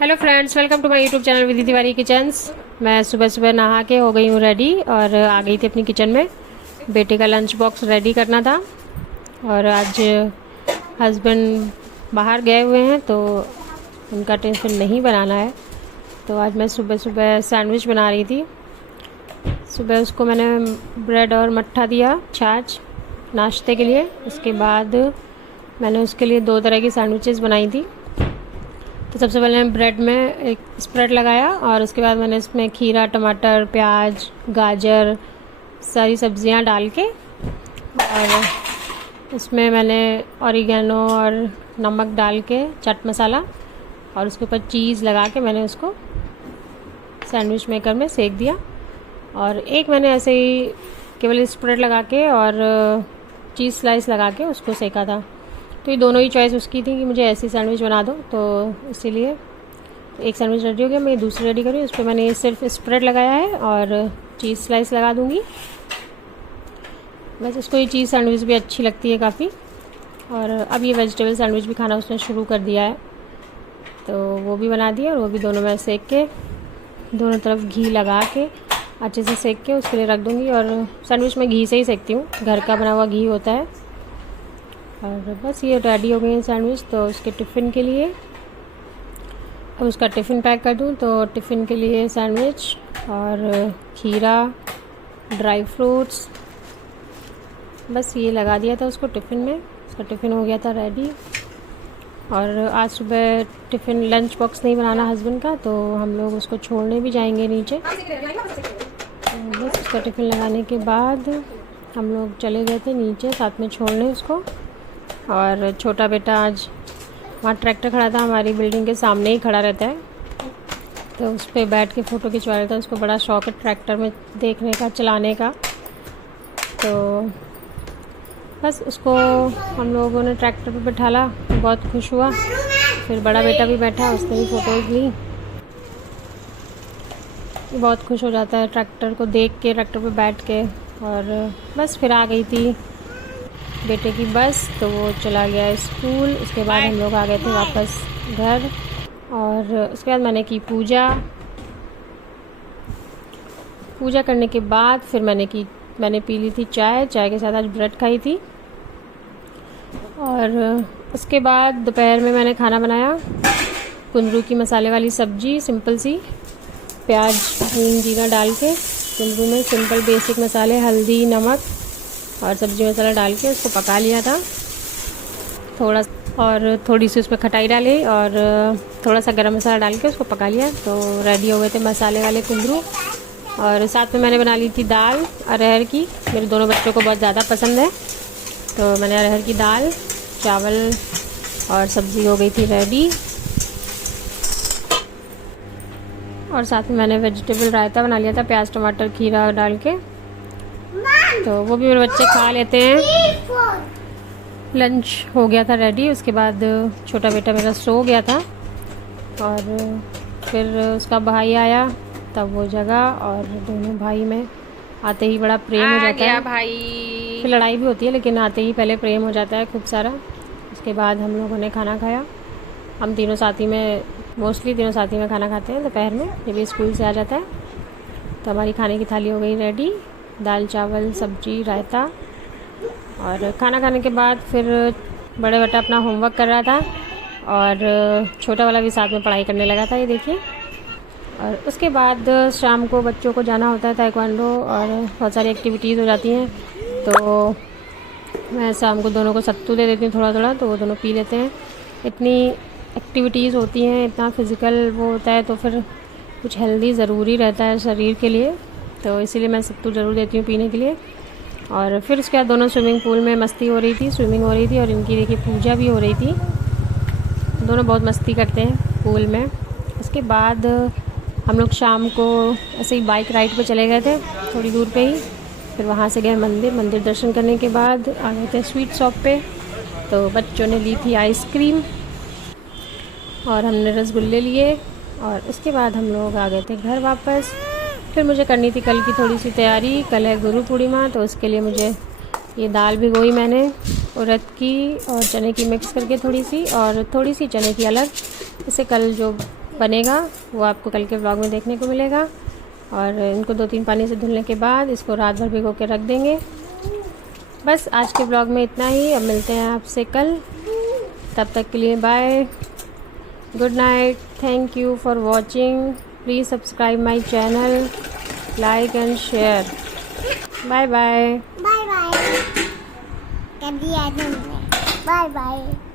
Hello friends, welcome to my YouTube channel Vidhi Tiwari kitchens. मैं सुबह सुबह नहा के हो गई हूँ रेडी और आ गई थी अपनी किचन में। बेटे का लंच बॉक्स रेडी करना था और आज हस्बैंड बाहर गए हुए हैं तो उनका टिफ़िन नहीं बनाना है। तो आज मैं सुबह सुबह सैंडविच बना रही थी। सुबह उसको मैंने ब्रेड और मट्ठा दिया, छाछ नाश्ते के लिए। उसके बाद मैंने उसके लिए 2 तरह की सैंडविचेस बनाई थी। तो सबसे पहले मैं ब्रेड में एक स्प्रेड लगाया और उसके बाद मैंने इसमें खीरा, टमाटर, प्याज, गाजर, सारी सब्जियां डाल के और इसमें मैंने ऑरिगेनो और नमक डाल के चाट मसाला और उसके ऊपर चीज़ लगा के मैंने उसको सैंडविच मेकर में सेक दिया। और एक मैंने ऐसे ही केवल स्प्रेड लगा के और चीज़ स्लाइस लगा के उसको सेका था। तो ये दोनों ही चॉइस उसकी थी कि मुझे ऐसी सैंडविच बना दो, तो इसीलिए एक सैंडविच रेडी हो गया। मैं दूसरी रेडी करूँ, उस पर मैंने ये सिर्फ स्प्रेड लगाया है और चीज़ स्लाइस लगा दूँगी। बस इसको ये चीज़ सैंडविच भी अच्छी लगती है काफ़ी। और अब ये वेजिटेबल सैंडविच भी खाना उसने शुरू कर दिया है, तो वो भी बना दिया और वो भी दोनों मैं सेक के दोनों तरफ घी लगा के अच्छे से सेक के उसके लिए रख दूँगी। और सैंडविच मैं घी से ही सेकती हूँ, घर का बना हुआ घी होता है। और बस ये रेडी हो गई है सैंडविच। तो उसके टिफ़िन के लिए अब उसका टिफ़िन पैक कर दूँ। तो टिफ़िन के लिए सैंडविच और खीरा, ड्राई फ्रूट्स, बस ये लगा दिया था उसको टिफ़िन में। उसका टिफ़िन हो गया था रेडी। और आज सुबह टिफ़िन लंच बॉक्स नहीं बनाना हस्बैंड का, तो हम लोग उसको छोड़ने भी जाएंगे नीचे। तो बस उसका टिफ़िन लगाने के बाद हम लोग चले गए थे नीचे साथ में छोड़ने उसको। और छोटा बेटा आज वहाँ ट्रैक्टर खड़ा था, हमारी बिल्डिंग के सामने ही खड़ा रहता है, तो उस पर बैठ के फ़ोटो खिंचवा रहा था। उसको बड़ा शौक है ट्रैक्टर में देखने का, चलाने का। तो बस उसको हम लोगों ने ट्रैक्टर पे बैठाला, बहुत खुश हुआ। फिर बड़ा बेटा भी बैठा, उसने भी फ़ोटोज़ ली। बहुत खुश हो जाता है ट्रैक्टर को देख के, ट्रैक्टर पे बैठ के। और बस फिर आ गई थी बेटे की बस, तो वो चला गया स्कूल। उसके बाद हम लोग आ गए थे वापस घर। और उसके बाद मैंने की पूजा करने के बाद फिर मैंने पी ली थी चाय के साथ आज ब्रेड खाई थी। और उसके बाद दोपहर में मैंने खाना बनाया, कुंदरू की मसाले वाली सब्जी, सिंपल सी, प्याज, हींग, जीरा डाल के कुंदरू में सिंपल बेसिक मसाले, हल्दी, नमक और सब्जी मसाला डाल के उसको पका लिया था थोड़ी सी उसमें खटाई डाली और थोड़ा सा गरम मसाला डाल के उसको पका लिया। तो रेडी हो गए थे मसाले वाले कुंदरू। और साथ में मैंने बना ली थी दाल अरहर की, मेरे दोनों बच्चों को बहुत ज़्यादा पसंद है। तो मैंने अरहर की दाल, चावल और सब्ज़ी हो गई थी रेडी। और साथ में मैंने वेजिटेबल रायता बना लिया था, प्याज, टमाटर, खीरा डाल के। तो वो भी मेरे बच्चे खा लेते हैं। लंच हो गया था रेडी। उसके बाद छोटा बेटा मेरा सो गया था और फिर उसका भाई आया, तब वो जगा। और दोनों भाई में आते ही बड़ा प्रेम हो जाता है भाई। फिर लड़ाई भी होती है, लेकिन आते ही पहले प्रेम हो जाता है खूब सारा। उसके बाद हम लोगों ने खाना खाया। हम तीनों साथी में, मोस्टली तीनों साथी में खाना खाते हैं दोपहर में, जब भी स्कूल से आ जाता है। तो हमारी खाने की थाली हो गई रेडी, दाल, चावल, सब्जी, रायता। और खाना खाने के बाद फिर बड़े बेटा अपना होमवर्क कर रहा था और छोटा वाला भी साथ में पढ़ाई करने लगा था, ये देखिए। और उसके बाद शाम को बच्चों को जाना होता है ताइक्वांडो और बहुत सारी एक्टिविटीज़ हो जाती हैं। तो मैं शाम को दोनों को सत्तू दे देती हूँ थोड़ा थोड़ा, तो वो दोनों पी लेते हैं। इतनी एक्टिविटीज़ होती हैं, इतना फिज़िकल वो होता है, तो फिर कुछ हेल्दी ज़रूरी रहता है शरीर के लिए, तो इसीलिए मैं सत्तू ज़रूर देती हूँ पीने के लिए। और फिर उसके बाद दोनों स्विमिंग पूल में मस्ती हो रही थी, स्विमिंग हो रही थी और इनकी देखिए पूजा भी हो रही थी। दोनों बहुत मस्ती करते हैं पूल में। उसके बाद हम लोग शाम को ऐसे ही बाइक राइड पे चले गए थे थोड़ी दूर पे ही। फिर वहाँ से गए मंदिर दर्शन करने के बाद आ गए थे स्वीट शॉप पे। तो बच्चों ने ली थी आइसक्रीम और हमने रसगुल्ले लिए। और उसके बाद हम लोग आ गए थे घर वापस। फिर मुझे करनी थी कल की थोड़ी सी तैयारी, कल है गुरु पूर्णिमा, तो उसके लिए मुझे ये दाल भिगोई मैंने उड़द की और चने की मिक्स करके थोड़ी सी, और थोड़ी सी चने की अलग। इसे कल जो बनेगा वो आपको कल के व्लॉग में देखने को मिलेगा। और इनको 2-3 पानी से धुलने के बाद इसको रात भर भिगो के रख देंगे। बस आज के व्लॉग में इतना ही। अब मिलते हैं आपसे कल, तब तक के लिए bye, good night, thank you for watching, please subscribe my channel, like and share, bye bye. Bye bye. Bye bye.